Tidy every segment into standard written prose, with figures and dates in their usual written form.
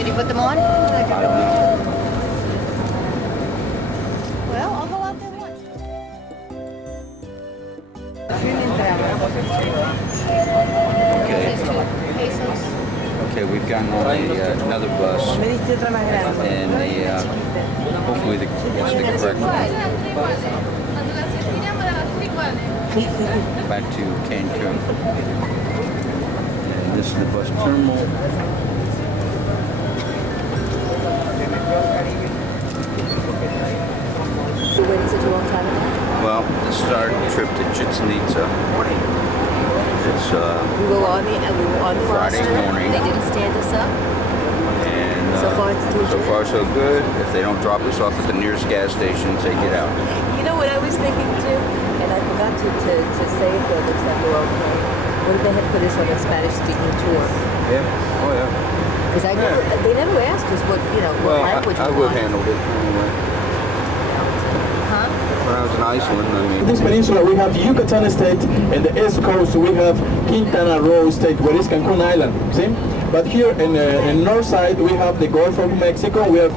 Did you put them on? I don't know. Well, I'll go out there and watch. Okay. Pesos. Okay, we've gotten on another bus, and hopefully it's the correct one. Back to Cancun. And this is the bus terminal. You waited such a long time ago? Well, this is our trip to Chichen Itza. It's We were on the Friday roster. morning. They didn't stand us up. And So far, it's so legit. far so good. If they don't drop us off at the nearest gas station, take it out. You know what I was thinking too? And I forgot to say if it looks like we're okay. What if they had put us on a Spanish-speaking tour? Yeah. Oh yeah. Because they never asked us what, what language I we would have wanted. handled it anyway. Huh? When I was in Iceland, I mean. In this peninsula we have Yucatan State, and the east coast we have Quintana Roo State, where is Cancun Island, see? But here in the north side we have the Gulf of Mexico, we have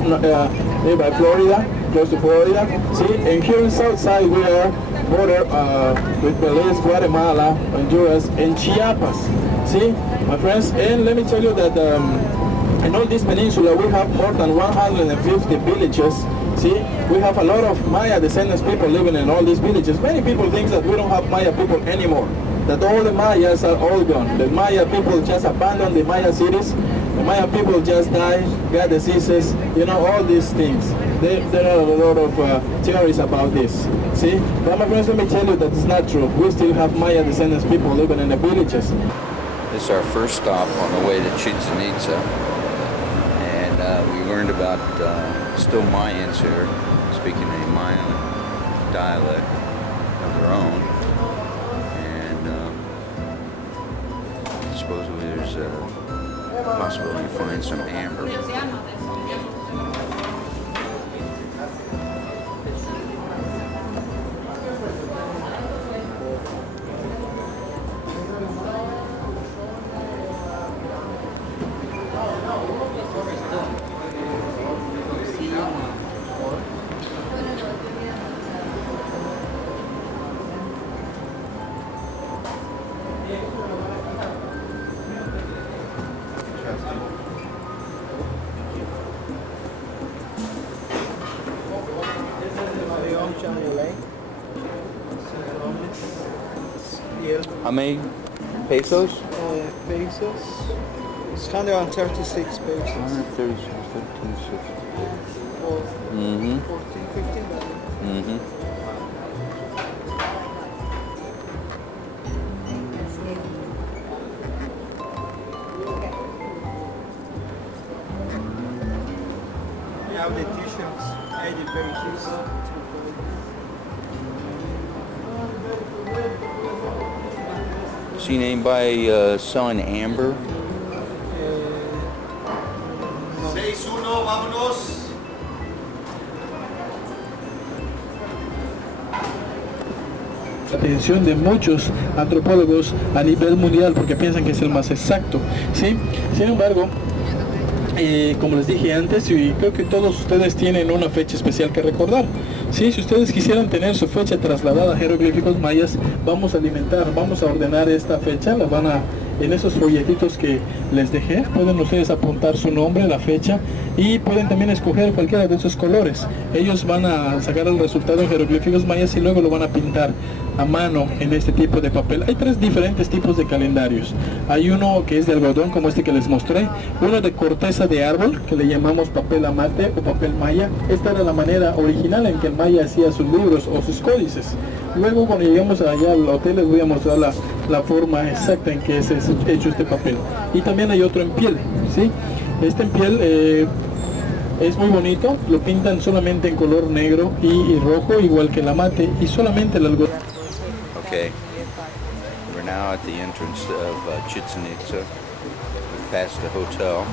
nearby Florida, close to Florida, see? And here in the south side we are border with Belize, Guatemala, Honduras, and Chiapas, see, my friends? And let me tell you that in all this peninsula we have more than 150 villages. See, we have a lot of Maya descendants people living in all these villages. Many people think that we don't have Maya people anymore, that all the Mayas are all gone. The Maya people just abandoned the Maya cities. The Maya people just died, got diseases, all these things. There are a lot of theories about this. See, but my friends, let me tell you that it's not true. We still have Maya descendants people living in the villages. This is our first stop on the way to Chichen Itza, and we learned about still Mayans here speaking a Mayan dialect of their own, and supposedly there's a possibility to find some amber. How many pesos? Pesos. It's 136 pesos. 136. For Mm-hmm. 14, 15 dollars. Mm-hmm. We have the t-shirts, 80 pesos. Seen anybody selling amber? 6-1, vámonos. La atención de muchos antropólogos a nivel mundial porque piensan que es el más exacto, ¿sí? Sin embargo, como les dije antes, y creo que todos ustedes tienen una fecha especial que recordar. ¿Sí? Si ustedes quisieran tener su fecha trasladada a jeroglíficos mayas, vamos a ordenar esta fecha, la van a, en esos folletitos que les dejé, pueden ustedes apuntar su nombre, la fecha, y pueden también escoger cualquiera de esos colores. Ellos van a sacar el resultado en jeroglíficos mayas y luego lo van a pintar a mano en este tipo de papel. Hay tres diferentes tipos de calendarios. Hay uno que es de algodón, como este que les mostré, uno de corteza de árbol, que le llamamos papel amate o papel maya. Esta era la manera original en que el maya hacía sus libros o sus códices. Luego, cuando lleguemos allá al hotel, les voy a mostrar la forma exacta en que es hecho este papel. Y también hay otro en piel, ¿sí? Este en piel es muy bonito, lo pintan solamente en color negro y rojo, igual que el amate, y solamente el algodón. Okay, we're now at the entrance of Chichen Itza. We passed the hotel.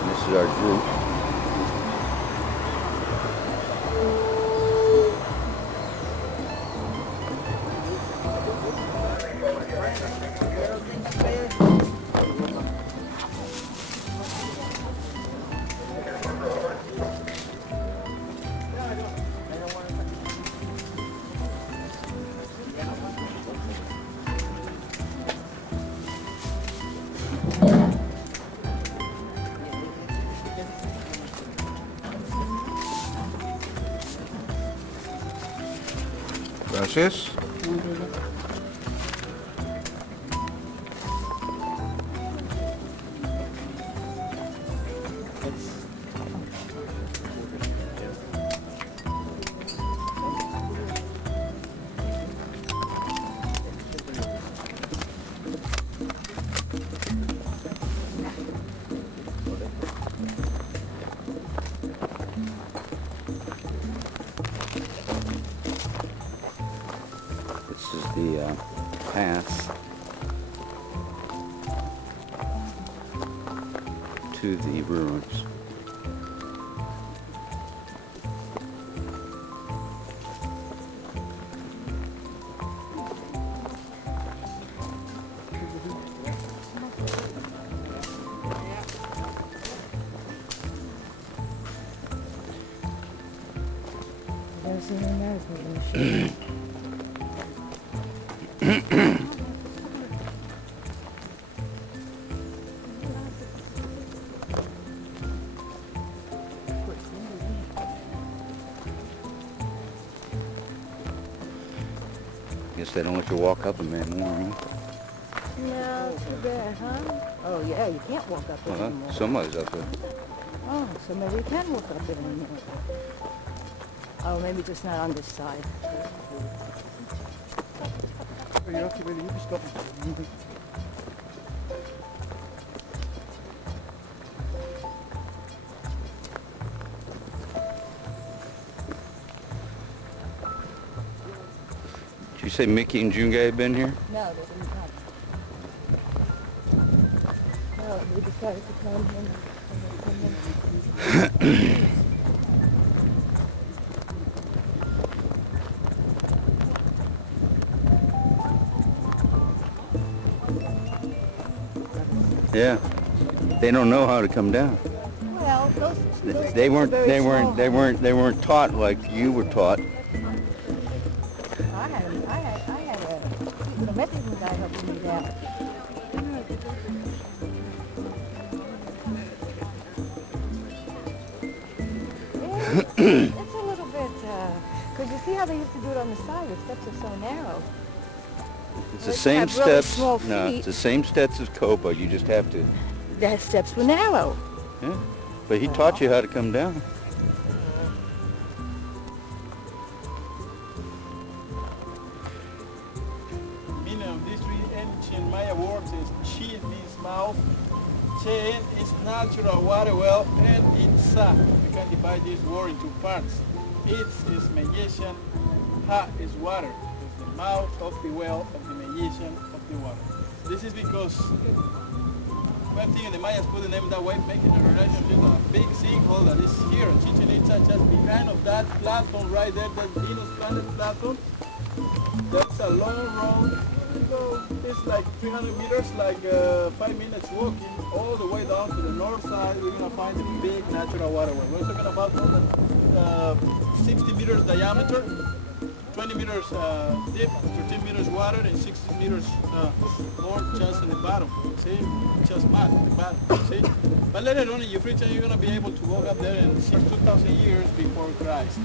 And this is our group. Gracias. This is the path to the ruins. There's an American. Guess they don't let you walk up them anymore, huh? No, too bad, huh? Oh, yeah, you can't walk up it Well, anymore. somebody's up there. Oh, so maybe you can walk up it anymore. Oh, maybe just not on this side. Did you say Mickey and Jungay have been here? No, they didn't come. No, we decided to come in. Yeah. They don't know how to come down. Well, those They things are very small. they weren't taught like you were taught. I had a Mexican guy helping me down. It's a little bit, because you see how they used to do it on the side. The steps are so narrow. It's the Well, you same have really steps. small No, feet. it's the same steps as Copa. You just have to. The steps were narrow. Yeah. But he taught you how to come down. Meaning of these three ancient Maya words is Chi means mouth, Chen is natural water well, and Itza. We can divide this word into parts. Itz is magician, Ha is water. It's the mouth of the well of the magician of the water. This is because one thing the Mayas put the name that way, making a relationship of a big sinkhole that is here in Chichen Itza, just behind of that platform right there, that Venus planet platform. That's a long road. So it's like 300 meters, like 5 minutes walking all the way down to the north side. We're gonna find a big natural waterway. We're talking about more than 60 meters diameter, 20 meters deep, 13 meters water, and 60 meters more just in the bottom. See, just mud in the bottom. See, but later on in your free time, you're gonna be able to walk up there and see 2,000 years before Christ.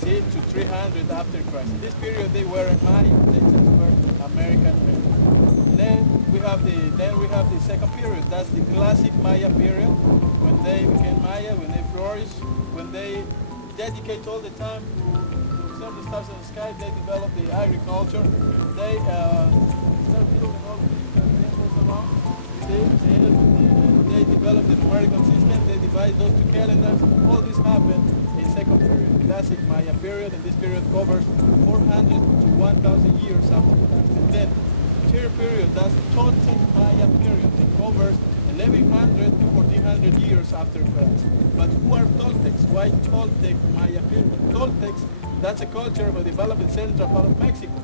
See, to 300 after Christ. In this period, they were Maya. They just were American. Then we have the second period. That's the classic Maya period, when they became Maya, when they flourished, when they dedicate all the time to observe the stars in the sky. They develop the agriculture. They start building all these temples around. They develop the numerical system. They divide those two calendars. All this happened in second period, classic Maya period, and this period covers 400 to 1,000 years after Christ. And then third period, that's Toltec Maya period. It covers 1,100 to 1,400 years after Christ. But who are Toltecs? Why Toltec Maya period? Toltecs, that's a culture that developed in central part of Mexico,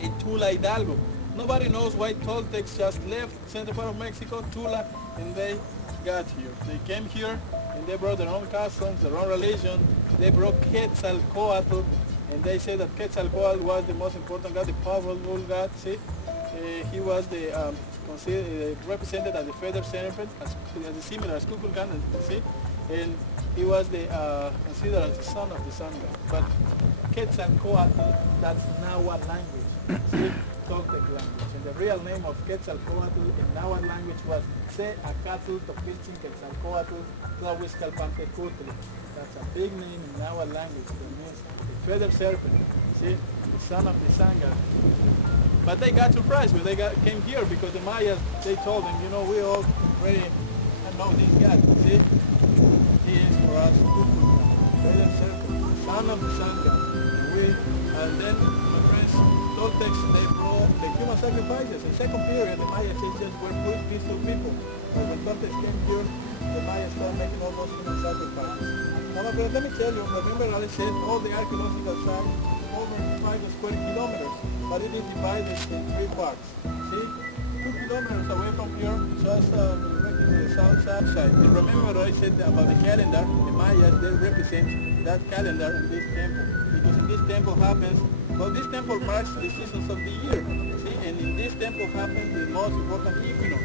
in Tula Hidalgo. Nobody knows why Toltecs just left central part of Mexico, Tula, and they got here. They came here and they brought their own customs, their own religion. They brought Quetzalcoatl, and they say that Quetzalcoatl was the most important god, the powerful god. See, he was the represented as the feather serpent, as similar as Kukulkan. See, and he was the considered as the son of the sun god. But Quetzalcoatl, that's Nahuatl language, see, Toltec language. And the real name of Quetzalcoatl in Nahuatl language was Tse-Acatl Topiltzin Quetzalcoatl Tlahuizcalpantecutli. That's a big name in Nahuatl language. That means the feather serpent, see, the son of the sun god. But they got surprised when they came here because the Mayas, they told them, you know, we all already know this god, see? He is for us feather serpent, son of the sun god. And then, my friends, Toltecs, they brought the human sacrifices. In second period, the Mayas just were good, peaceful people. But when Toltecs came here, the Mayas started making all those human sacrifices. Now, my friends, let me tell you, remember I said all the archaeological sites over 5 square kilometers, but it is divided in 3 parts. See? 2 kilometers away from here, just directly to the south side. And remember what I said about the calendar, the Mayas, they represent that calendar in this temple. Because in this temple happens, well, this temple marks the seasons of the year. See, and in this temple happens the most important equinox.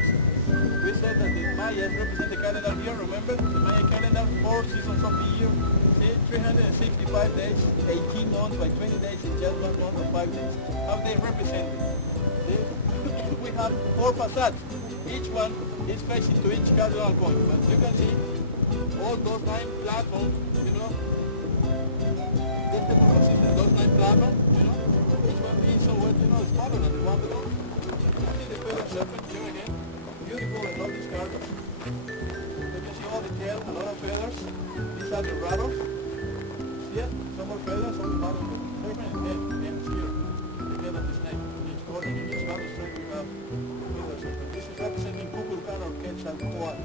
We said that the Mayas represent the calendar here. Remember, the Maya calendar, 4 seasons of the year. See, 365 days, 18 months by 20 days is just 1 month or 5 days. How they represent it? See, we have 4 facades. Each one is facing to each cardinal point. But you can see all those 9 platforms, you know, those 9 platforms, you know, each one being somewhere, you know, smaller than the one below. You see the feather serpent here again, beautiful and all these carvings. You can see all the tail, a lot of feathers. These are the rattles. See it? Some more feathers on the bottom of the serpent and head ends here. The head of the snake. In each corner, in each balustrade we have feather serpent. This is representing Kukulkan or Quetzalcoatl.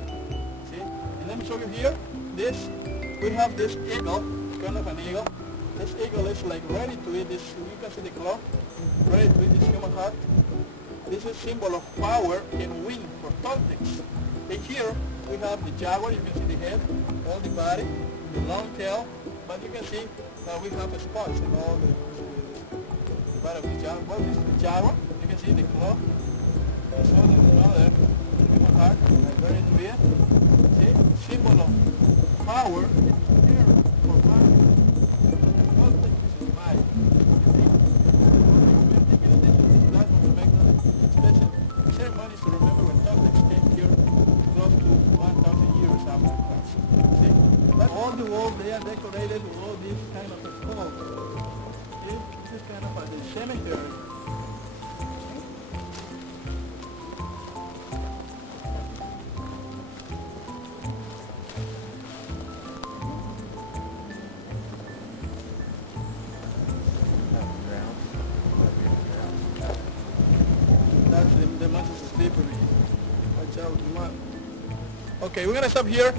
See? And let me show you here. We have this eagle, kind of an eagle. This eagle is like ready to eat this, you can see the claw, ready to eat this human heart. This is a symbol of power and wing for Toltecs. And here we have the jaguar, you can see the head, all the body, the long tail, but you can see that we have spots in all the body of the jaguar. Well, this is the jaguar, you can see the claw. I show them another human heart, like ready to eat. See, symbol of power and fear for power. Ceremonies to remember when Toltecs came here close to 1,000 years after Christ. See? But all the walls, they are decorated with all these kind of skulls. See? This is kind of a cemetery. The monsters is slippery. Watch out, man. Okay, we're gonna stop here.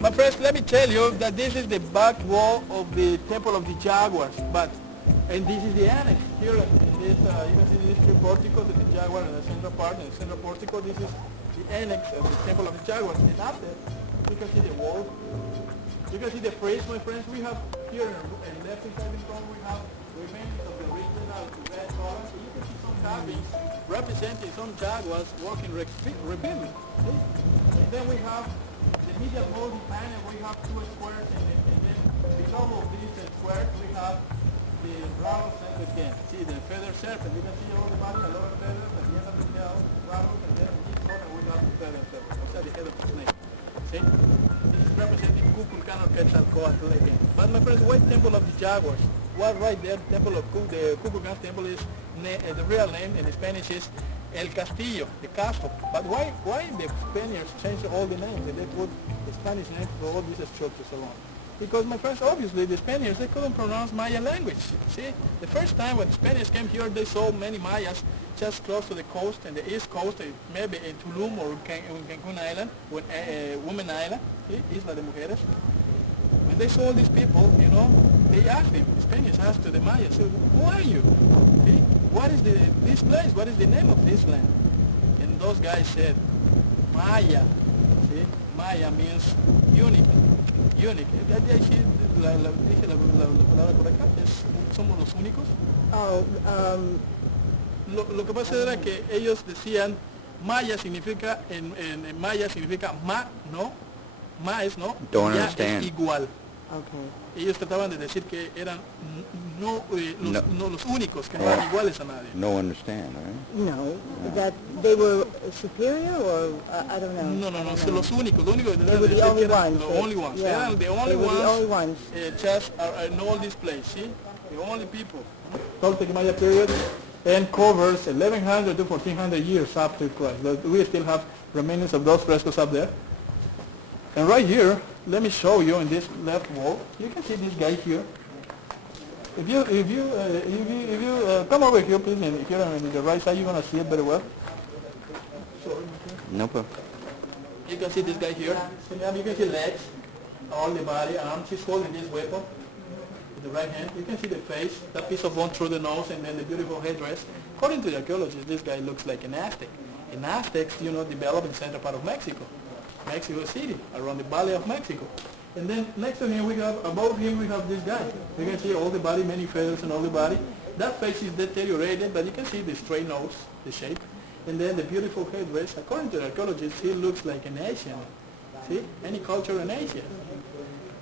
My friends, let me tell you that this is the back wall of the Temple of the Jaguars, and this is the annex. Here in this, you can see these 3 porticos, the Jaguar and the central part, and the central portico, this is the annex of the Temple of the Jaguars. And after, you can see the wall. You can see the frieze, my friends. We have here in left side front, we have remains of the original red color. You can see some carvings representing some jaguars walking repeatedly. And then we have the medial molding panel, we have 2 squares, and then below of these squares we have the rattlesnake again. See the feather serpent, you can see all the body, a lot of feathers, at the end of the tail, rattles, and then in each corner we have the feather serpent, outside the head of the snake. See? This is representing Kukulkan or Quetzalcoatl again. But my friends, why Temple of the Jaguars? Well, right there, the Kukulkan temple is, the real name in Spanish is El Castillo, the castle. But why the Spaniards changed all the names and they put the Spanish names for all these structures along? Because my friends, obviously the Spaniards, they couldn't pronounce Maya language. See, the first time when the Spaniards came here, they saw many Mayas just close to the coast and the east coast, maybe in Tulum or Cancun Island, Women Island, see, Isla de Mujeres. When they saw these people, you know, they asked them, the Spaniards asked to the Mayas, so, who are you? See, what is this place? What is the name of this land? And those guys said, Maya. See, Maya means unique. Unique. Dije la palabra correcta, somos los únicos. Lo que pasa era que ellos decían, Maya significa, en Maya significa ma, no, ma es no, Don't ya understand. es igual. Okay. Ellos trataban de decir que eran los únicos, que no Oh. eran iguales a nadie. No understand, right? No, that they were superior or I don't know. No, son los únicos, lo único que They trataban were de the decir only que eran ones. the only ones. Yeah. Eran the only They were the only ones, ones. just in all this place, see? The only people. Toltec Maya period and covers 1100 to 1400 years after Christ. We still have remnants of those frescoes up there. And right here, let me show you in this left wall, you can see this guy here. If you come over here, please, and here on the right side, you're gonna see it very well. No problem. You can see this guy here. You can see legs, all the body, arms. He's holding this weapon with the right hand. You can see the face, that piece of bone through the nose, and then the beautiful headdress. According to the archaeologists, this guy looks like an Aztec. And Aztecs, developed in the central part of Mexico City, around the Valley of Mexico. And then next to him, above him, we have this guy. You can see all the body, many feathers and all the body. That face is deteriorated, but you can see the straight nose, the shape. And then the beautiful headdress. According to the archaeologists, he looks like an Asian. See? Any culture in Asia.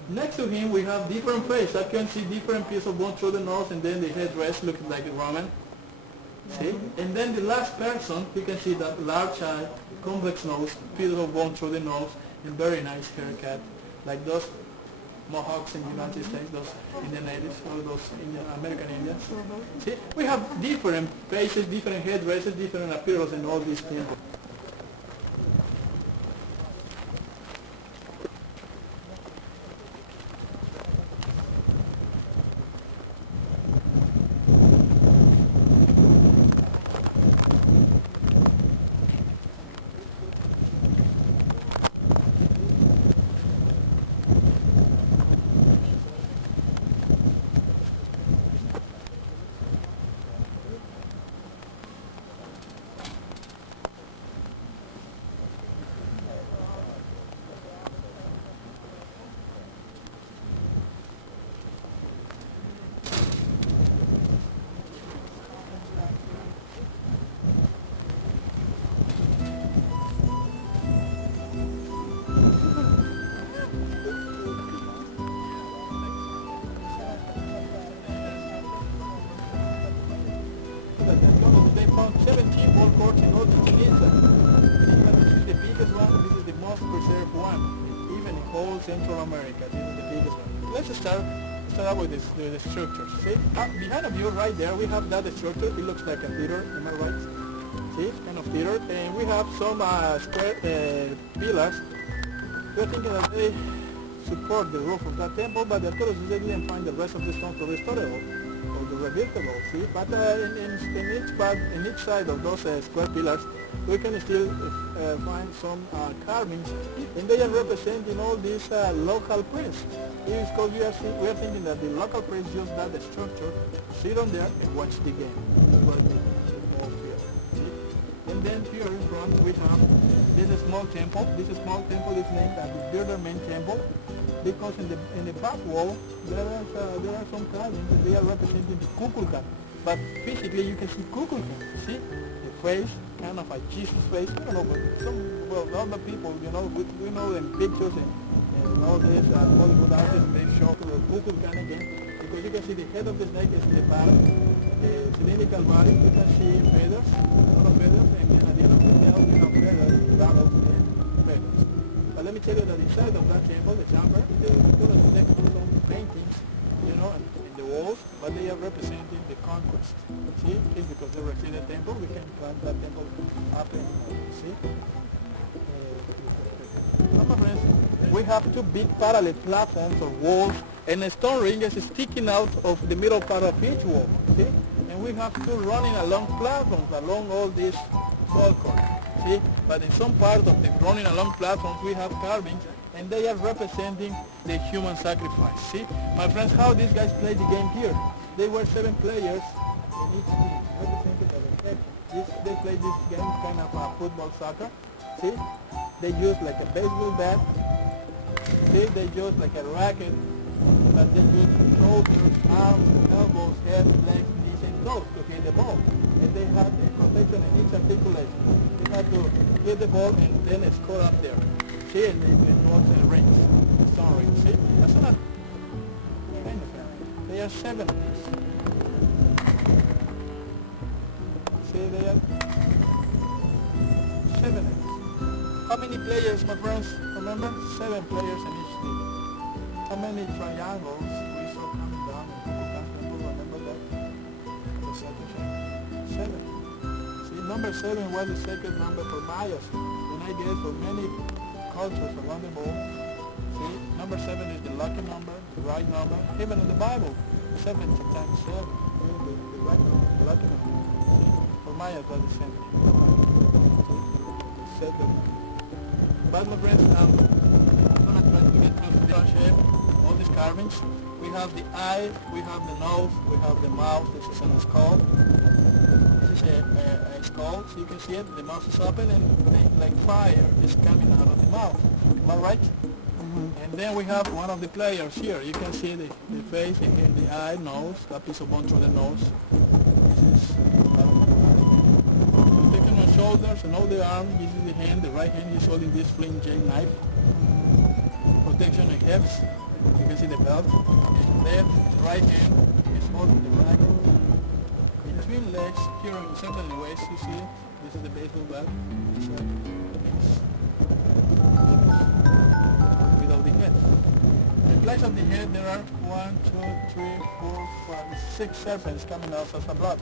Next to him, we have different face. I can see different piece of bone through the nose, and then the headdress looks like a Roman. See? And then the last person, you can see that large eye, convex nose, piece of bone through the nose, and very nice haircut, like those Mohawks in the United States, those Indian natives, or those American Indians. See? We have different faces, different headdresses, different appearance in all these temples. They found 17 ball courts in all the Peninsula. This is the biggest one, this is the most preserved one, even in whole Central America. This is the biggest one. Let's start out with the structures. See, behind of you right there, we have that structure. It looks like a theater, am I right? See, kind of theater. And we have some square pillars. We're thinking that they support the roof of that temple, but the archaeologists didn't find the rest of the stones to restore it all. The rebuildable, see, but in each side of those square pillars, we can still find some carvings, and they are representing all these local priests. Because we are thinking that the local priests use that structure to sit on there and watch the game. That's what it all here. See? And then here in front we have this small temple. This small temple is named as the Builder Main Temple, because in the back wall there are some carvings and they are representing the Kukulkan. But physically you can see Kukulkan. See the face, kind of a Jesus face. I don't know, but other people, we know in pictures and all this Hollywood artists, they show the Kukulkan again, because you can see the head of the snake is in the bottom, the cylindrical body. You can see feathers, a lot of feathers, and then at the end of the tail we have feathers, rattles, and feathers. But let me tell you that inside of that temple, the chamber, the next to some paintings, in the walls, but they are representing the conquest. See, it's because they were in the temple, we can climb that temple up and see. My friends, we have two big parallel platforms or walls, and a stone ring is sticking out of the middle part of each wall. See, and we have two running along platforms along all these wall corners. See, but in some part of the running along platforms we have carvings, and they are representing the human sacrifice. See, my friends, how these guys play the game here. They were 7 players in each team, represented by the head. They play this game kind of football, soccer. See, they use like a baseball bat. See, they use like a racket, but they use shoulders, arms, elbows, head, legs, knees, and toes to hit the ball. And they have a protection in each articulation. They have to hit the ball and then score up there. See, and it works in rings, stone rings. See, as soon as are 7 of these. See, they are 7 of these. How many players, my friends? Remember? 7 players in each team. How many triangles we saw coming down in Hippocampus? Remember that? The second chapter. 7. See, number 7 was the sacred number for Mayas, and I guess for many cultures around the world. See, number 7 is the lucky number, the right number. Even in the Bible, 7 times 7 is the right number, the lucky number. See, for Mayas, that's the same. See, the 7. But my friends, I'm gonna try to get to the shape, all these carvings. We have the eye, we have the nose, we have the mouth. This is a skull. This is a skull, so you can see it. The mouth is open and like fire is coming out of the mouth. Am I right? Mm-hmm. And then we have one of the players here. You can see the face, the eye, nose, a piece of bone through the nose. This is taking the shoulders and all the arms. This is the hand. The right hand is holding this flint jade knife. Protection of hips. You can see the belt. Left, right hand is holding the right hand. In between legs, here in certain ways, you see it. This is the baseball bat. This side is without the head. In place of the head, there are 1, 2, 3, 4, 5, 6 serpents coming out as a blood.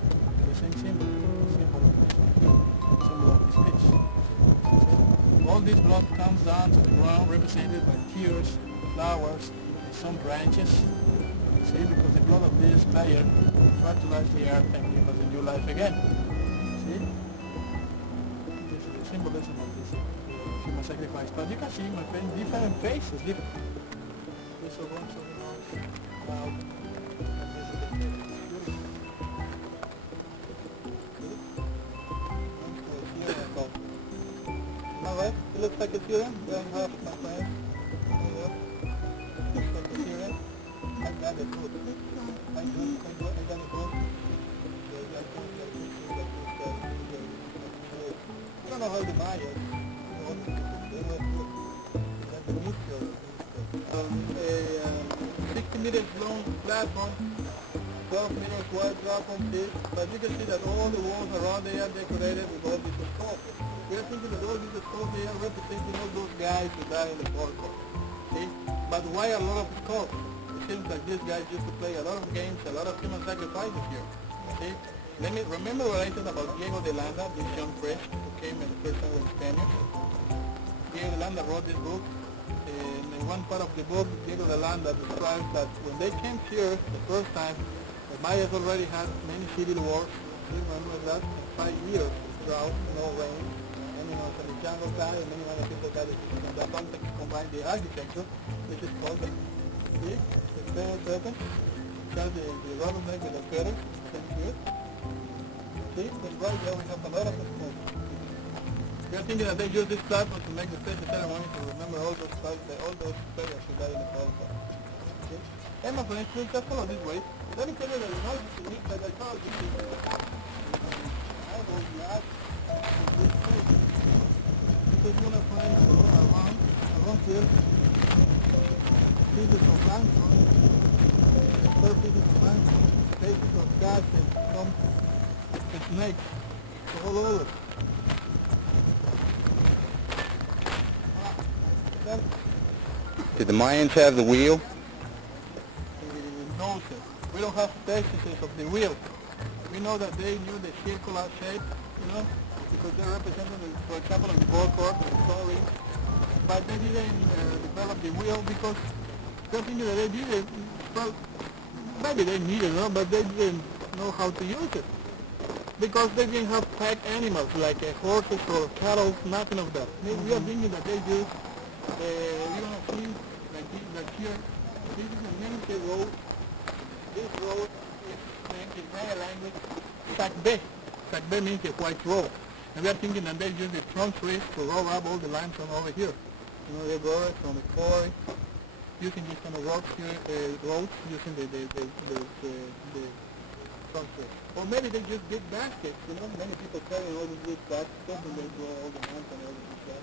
The same symbol of this one, symbol of this fish. All this blood comes down to the ground, represented by tears, flowers, and some branches. See, because the blood of this player fertilizes the earth and gives us a new life again. See? This is the symbolism of this human sacrifice. But you can see, my friend, different faces. This is one, so we know about this is the beautiful. Alright, it looks like a Syrian. Then half my friend. Looks like a Syrian. I got it good. I got it good. I don't know how the Mayas, they were good. That's the nuclear. A 60 meters long platform, 12 meters wide platform is, but you can see that all the walls around they are decorated with all these sculptures. We are thinking that all these skulls they are representing all those guys that died in the Holocaust. See? But why a lot of skulls? It seems like these guys used to play a lot of games, a lot of human sacrifices here. See? Let me remember what I said about Diego de Landa, this young priest who came in the first time with Spaniards. Diego de Landa wrote this book. In one part of the book, Diego de Landa describes that when they came here the first time, the Mayas already had many civil wars. You remember that? In 5 years of drought, no rain. From the jungle guy and many other people that from that one that combine the architecture, which is called the feather serpent. Because the rubber neck with the feather, that's good. See, then right there we have a lot of smoke. We are thinking that they use this platform to make the special ceremony to remember all those players who died in the Holocaust. Okay? And my friends, please just follow this way. Let me tell you that the noise technique that I told you I will be asked this place. Because you're going to find around here pieces of limestone, pieces of limestone, pieces of gas and some snakes all over. Did the Mayans have the wheel? No, sir. We don't have traces of the wheel. We know that they knew the circular shape, because they're represented, for example, in the ball court or the story. But they didn't develop the wheel because something that they didn't, well, maybe they needed it, but they didn't know how to use it. Because they didn't have pack animals like horses or cattle, nothing of that. We are thinking that they use, you're going to see like here, this is a Mexican road. This road is named in Maya language Sacbe. Sacbe means a white road. And we are thinking that they use the trunk trees to roll up all the limestone over here. They grow it from the quarry, using this kind of roads using the trunk trees. Or maybe they just big baskets, many people carry all these big baskets and they grow all the mountain and all this stuff.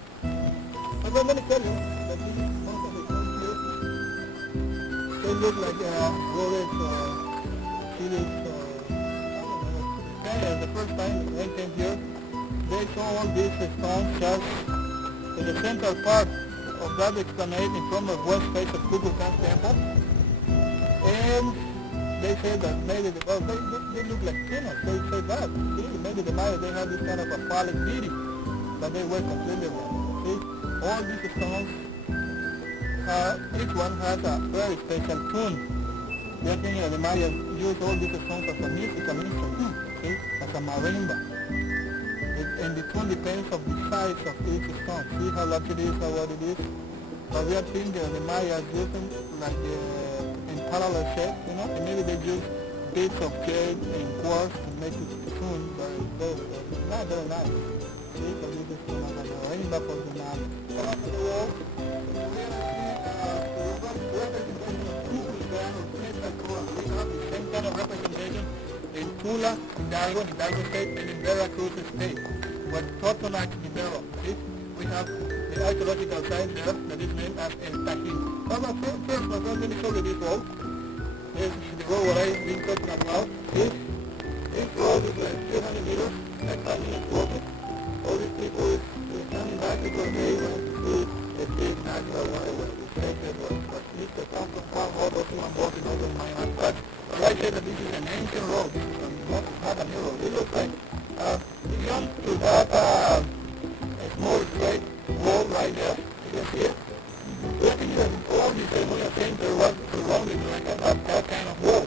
But let me tell you that these most of the trunks here, they look like rollers cities or the first time I came here, they saw all these stones just in the central part of that explanation in front of west face of Kukulkan temple. And they said that maybe, they look like sinners. They say that. See, maybe the Maya, they have this kind of a phallic beauty, but they were completely wrong. See, all these stones, each one has a very special tune. They're thinking that the Maya used all these stones as a musical instrument, see, as a marimba. And the tune depends on the size of each stone. See how large it is, how wide it is. But we are thinking that the Maya using like in parallel shape, you know, and maybe they use bits of jade and quartz to make it tune not very nice. See, because this is a marimba for the Maya. Come up to the wall. We have the same kind of representation in Tula, Hidalgo State, and in Veracruz State, where Totonac developed. See? We have the archaeological site there that is named as El Tajín. First, let me show you this wall. This is the wall what I've been talking about. This wall is like 200 meters. That's how it's walking. All these people is standing back because they want to see if this natural way we say that but this is come from far all those who are walking over my land. But I say that this is an ancient road. Not a new road. It looks like beyond to that small straight wall right there. You can see it. Looking at all these ceremonial things there was surrounding like that kind of wall.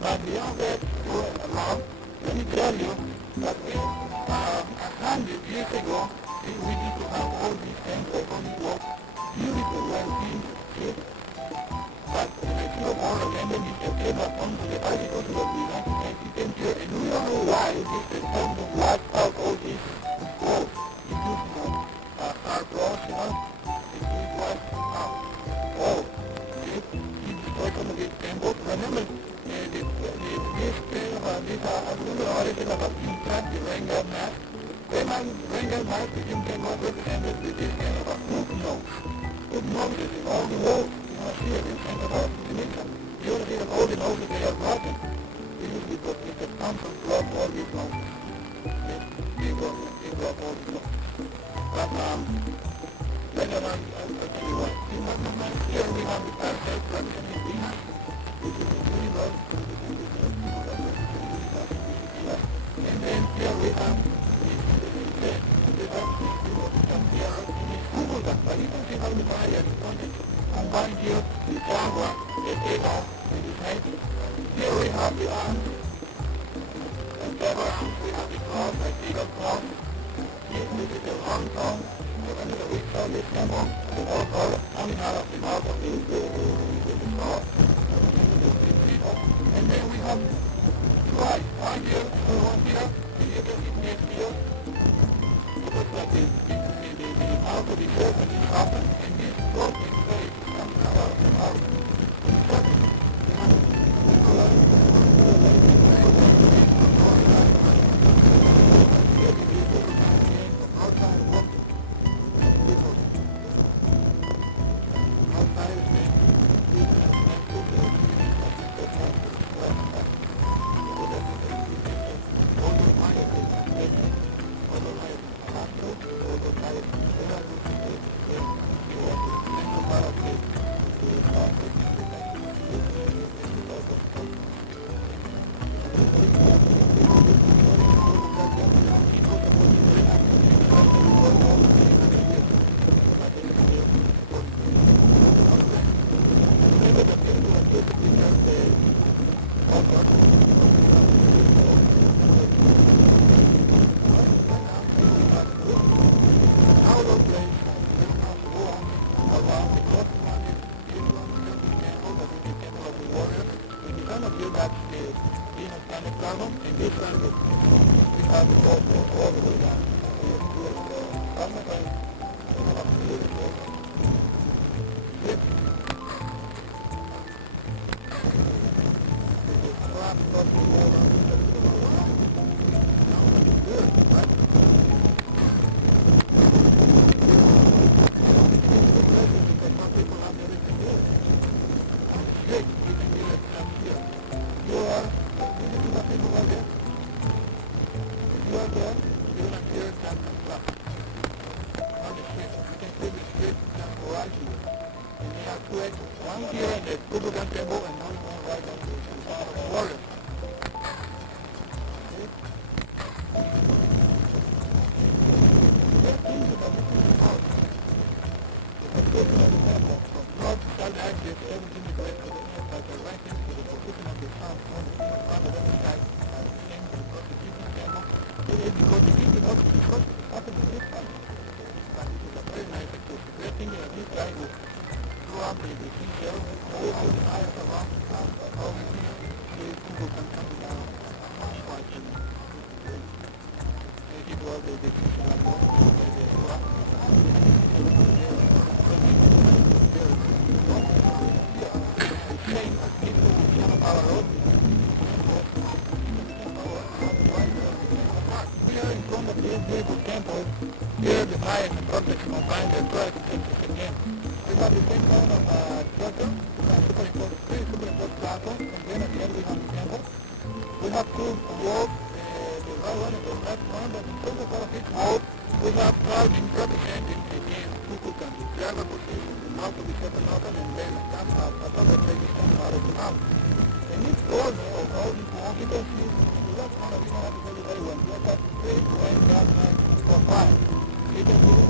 But beyond that, around, let me tell you that 100 years ago, we used to have all these temples on this wall. Beautiful, well seen. But it's no more again than it came up onto the articles of the United States. It came here, and we don't know why this is going to blast out all these walls. It used to hard walls, you know. It was all. It destroyed some of these temples. Remember, this article about Incat, the Rengal mask. Rengal mask, the Incat was represented with this kind of a hook nose. Hook noses in all the walls. See everything about the mission. You want to see the all the noses they are broken. This is because it's a constant flow of all these noses. They broke all these noses. But later on, I'll tell you what. Here we have the parasite from the Medina, which is a really large. And then here we have but you can see how the Maya is pointed. Combined here, the Java, the Ego, and the head. Here we have the arms. And there we have the cross, like Eagle cross. Here this is the long tongue. And we saw this symbol, the whole color coming out of the mouth of the cross. And then we have twice, one here, one here, and you can see next here. It looks like this. Mouth of the serpent is open, and this floating face comes out of the mouth. Kukulkan temple and now we're going right on the water. Here the Mayas and Aztecs combined their tribes again. We have the same kind of structure, superimposed platform, and then at the end we have the temple. We have two walls, the right one and the left one, but in front of all of each wall, we have carving representing again Kukulkan, the Java position, the mouth of the Kepanokan, and then the camp out, a lot of places coming out of the mouth. And each corner of all these walls, you can see the left corner, we don't have to tell you very well, we have 3, 20, 9, 4, 5. You can see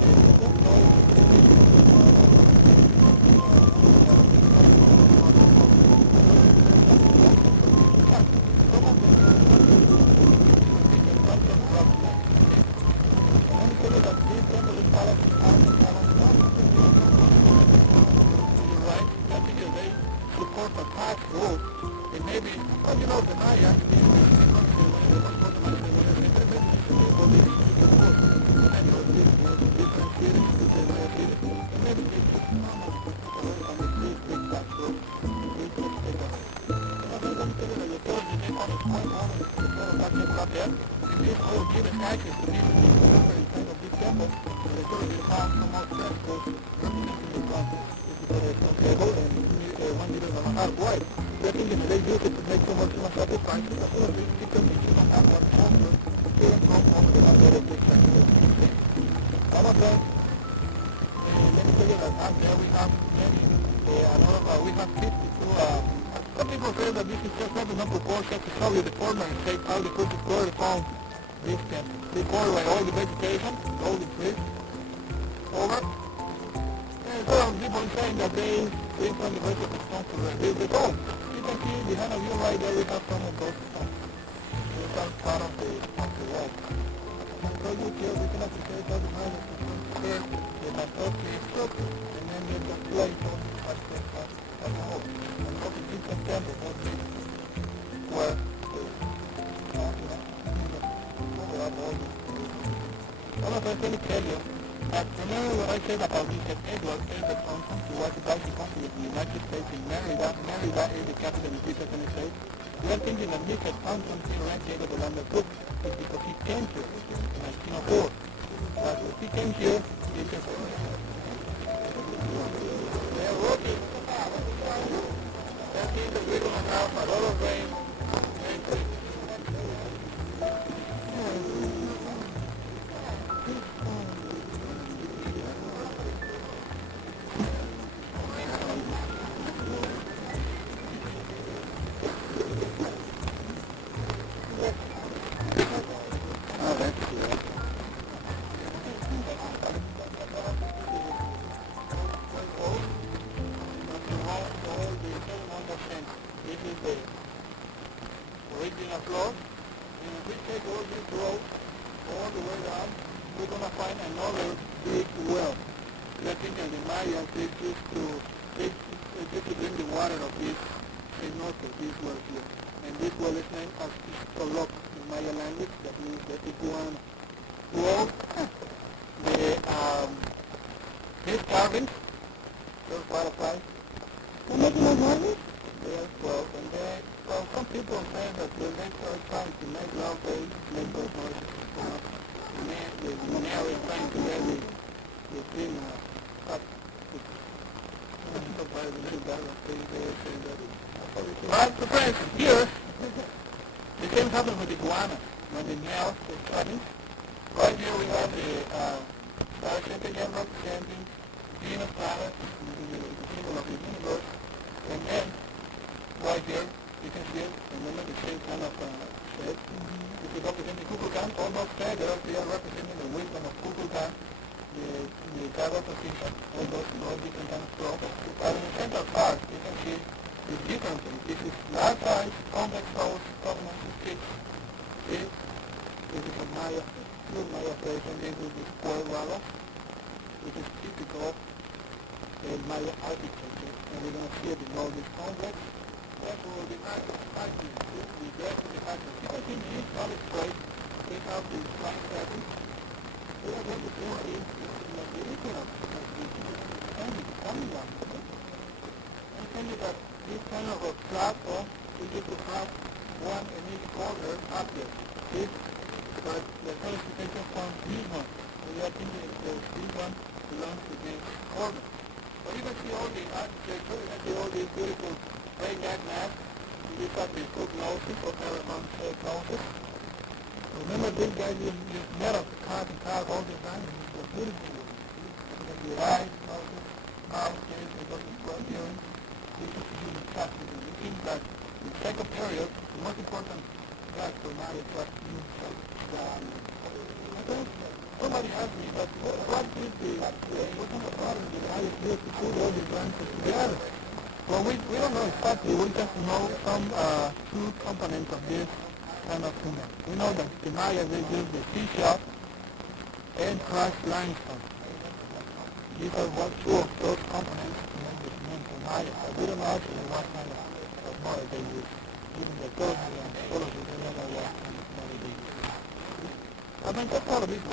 And then, right here, you can see it, remember the same kind of shape. This is representing Kukulkan, almost feathers, they are representing the wisdom of Kukulkan, the Kagwa position, all different kind of strokes. But in the central part, you can see the differences. This is large size, complex house, covenant stick. This is a Maya, pure Maya operation. This is the square wallow, which is typical Maya architecture. And we're going to see it in all this complex. Therefore, the architecture, the dress of the architecture. You can see these solid straight. They have the flat fabric. They are going to do is the original, I'm telling you that this kind of a platform, we need to have one in each corner up there. This, but the qualification from this one. So we are thinking that this one belongs to this corner. But you can see all the architecture, you can see all these beautiful play-back maps. These are the good noses or paramount shaped noses. Remember this guy used metal to carve all the time. It was beautiful. The eyes, noses, mouth, ears, they got the front earring. This is the human cut. It seems that in the second period, the most important guy for Maya was somebody asked me, but what is the problem the Maya used to put all the branches together? Well, we don't know exactly. We just know some two components of this kind of cement. We know that the Maya, they use the seashell and crushed limestone. These are what two of those components to make the cement for Maya. But we don't know actually what kind of mortar they use. Even the geology and geology, they don't know what kind of mortar they use. I mean, that's all of it.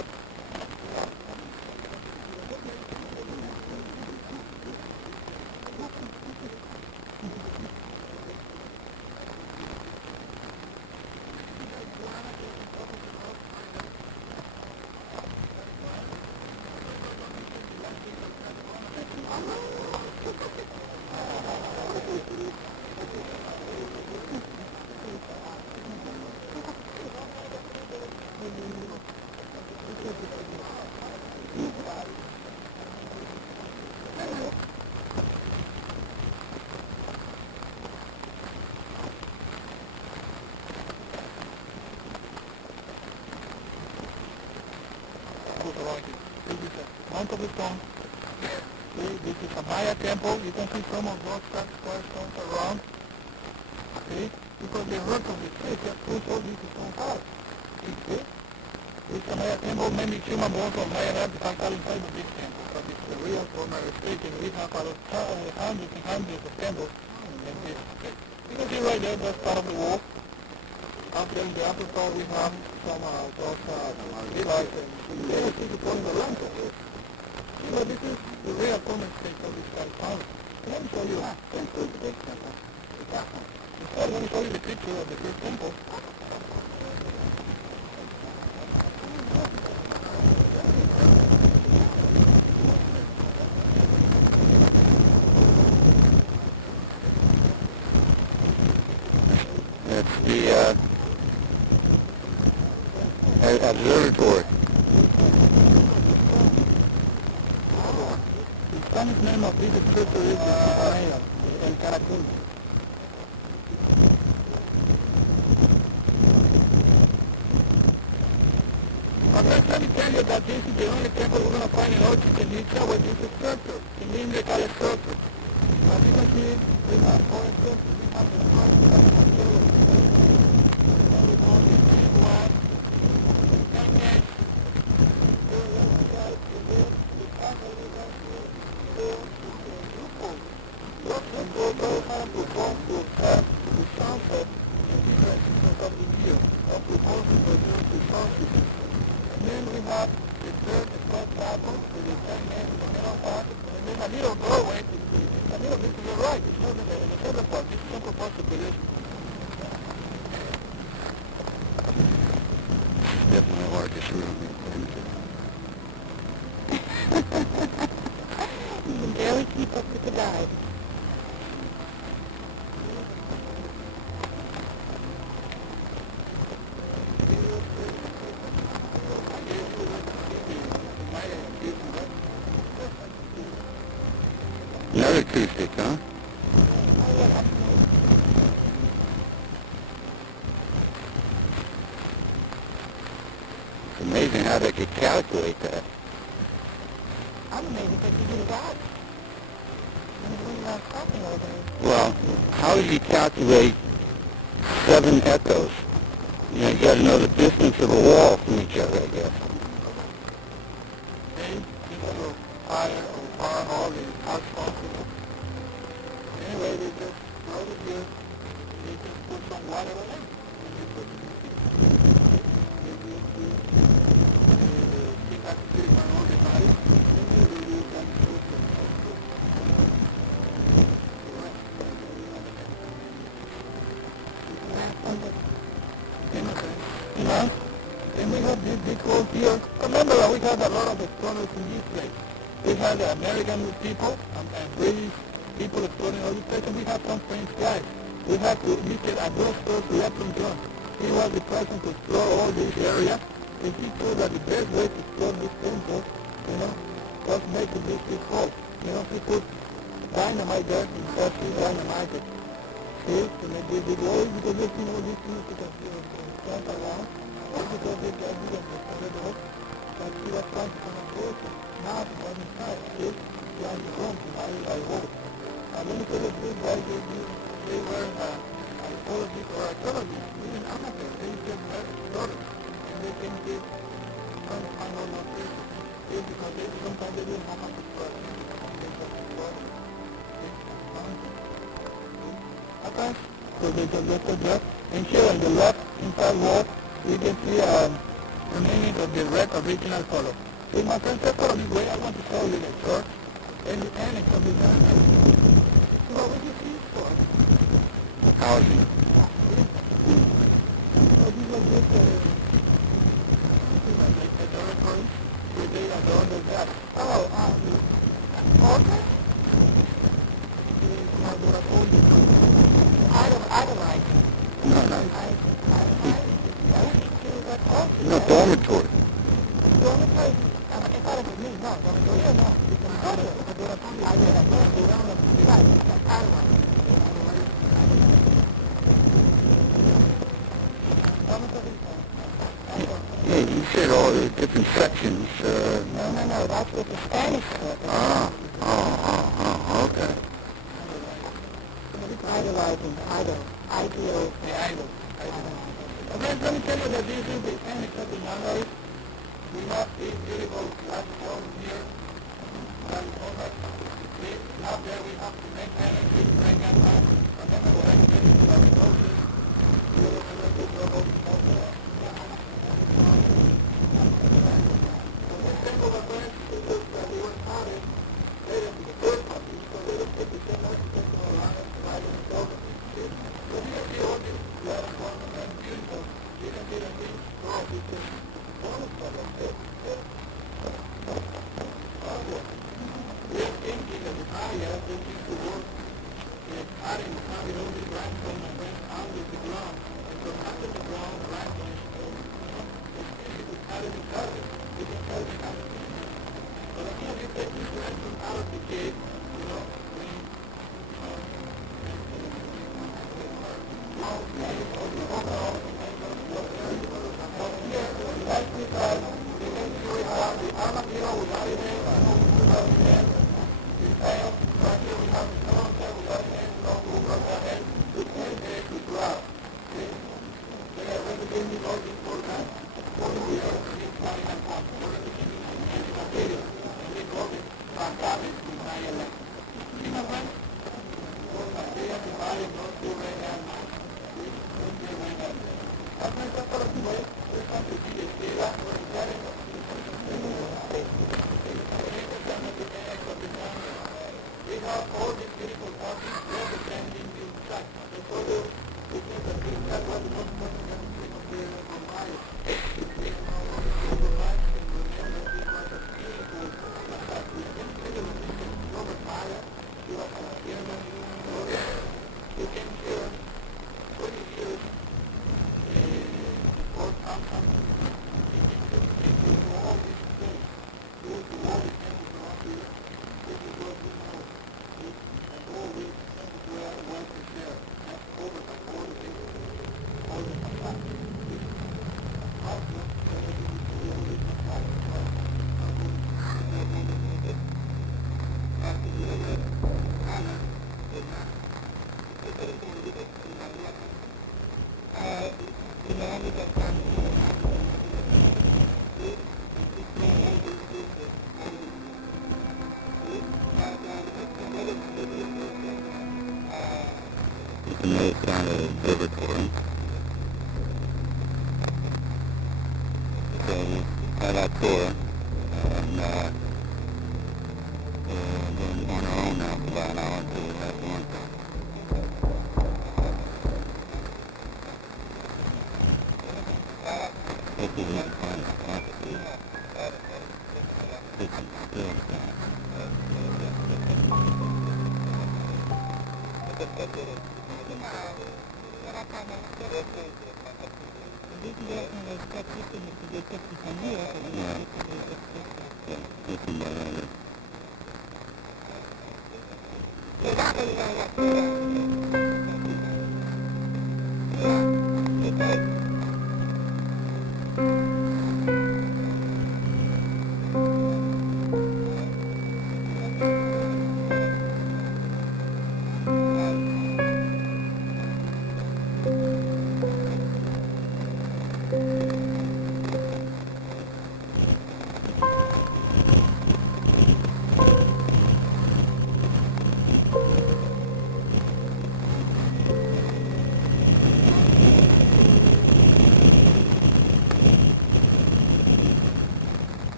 Mount of the Stone. See, this is a Maya temple. You can see some of those square stones around. See, because the roots of the place just push all these stone parts. See, it's a Maya temple. Maybe human bones or Maya artifacts are inside the big temple, but it's the real former station. We have hundreds and hundreds of temples in this place. You can see right there, that's part of the wall. Up there in the upper part we have some of those devices and there you see the point of the lamp over there. You know, this is the real corner state of this guy's house. Let me show you. Let me show you the big temple. Instead, let me show you the picture of the first temple. That's the observatory. The Spanish name of this structure is the Chicanea, El Caracol. But let me tell you that this is the only temple we're going to find in all Chichen Itza with this structure, the Nimble structure. As you can see, we have four structures. We have the first Definitely largest room. You can barely keep up with the guide. Not acoustic, huh? It's amazing how they could calculate that. I'm amazed because you do that. We're not talking over there. Well, how do you calculate 7 echoes? You know, you got to know the distance of a wall from each other, I guess. People fire or fire hall is asphalt. Anyway, they just load it here. They just put some water on it. And they put all the time. You know, and we have this big hole here. Remember, we had a lot of explorers in this place. We had American people and British people exploring all this place, and we had some French guys. We had to visit Auguste Lepton. He was the person to explore all this area, and he told that the best way to explore this temple, you know, was make this hole. You know, he put dynamite there, and first he dynamited. See, to make this big hole, because you know all these things because front around, all because they got rid of the solid rock, but he was trying to come across it. Now he was inside, see, behind the home, by hole. And let me tell you, these guys, they were archaeologists or archaeologists, even amateurs, they just were explorers, and they came to find all those places. See, because sometimes they didn't have much exploration, they just explored. Okay, so they just left it there. And here on the left inside wall, you can see remaining of the red original color. So my friend, step out of this way, I want to show you the church and the annex of the church. So what would you see it for? Housing. So this was just like the dormitory where they adorn the gas. Okay. It's not what I told you. I don't like it. No, no. No, dormitory. Dormitory? If I was me, no. Dormitory, no. I don't like it. Yeah, you said all the different sections. No, that's what the Spanish said. Okay. Idolizing, ideal. Let me tell you that this is the annex of the nunnery. We have this beautiful glass wall here. That is all right. Now there we have the main annex, this main annex. And then we're going to get into our closest. Another kind of observatory. So we had our tour, and we're on our own now for about an hour until we have lunch. This is not fun, honestly. This is still fun.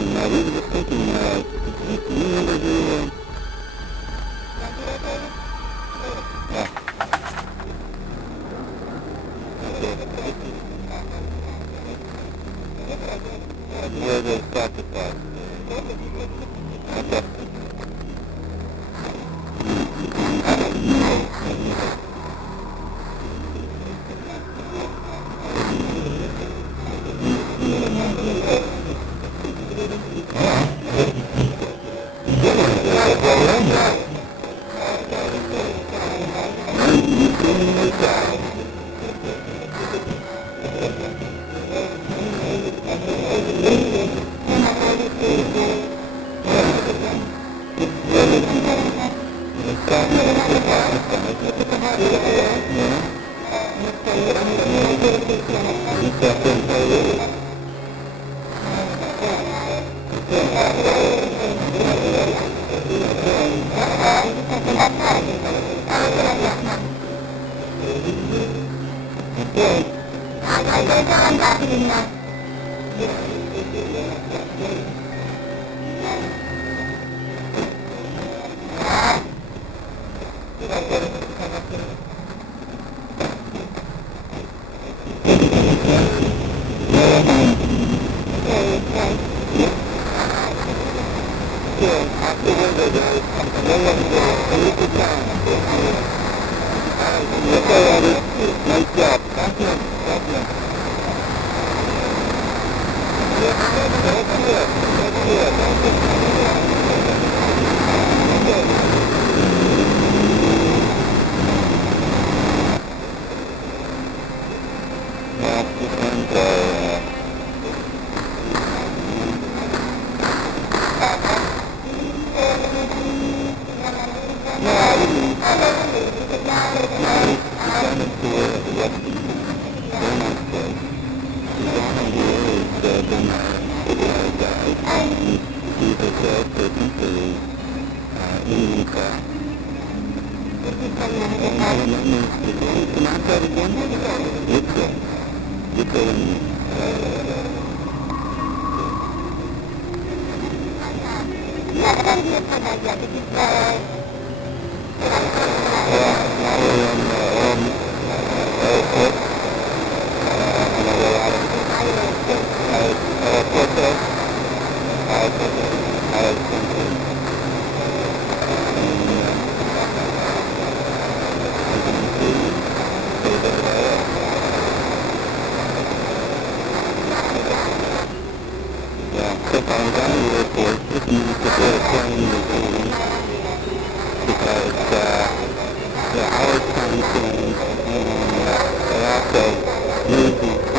And we were just thinking, do you remember the, yeah. Where the practice was. Okay. Because the hours consuming and also losing